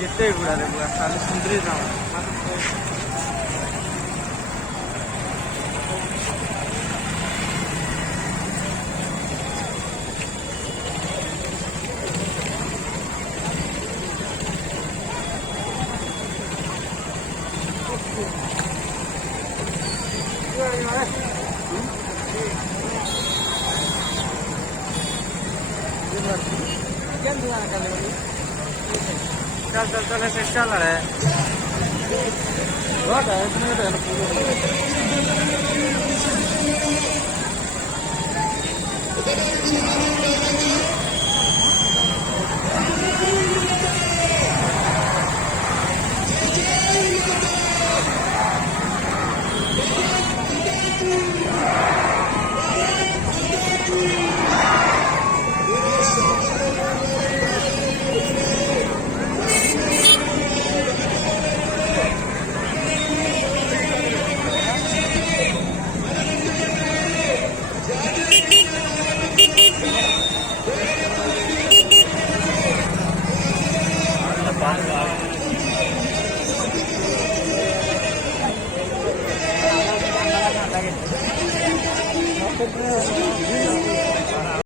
जितने ही बुरा रहे साले सुंदरी ना चल चल चल ऐसे चल रहा है बहुत है इसमें तो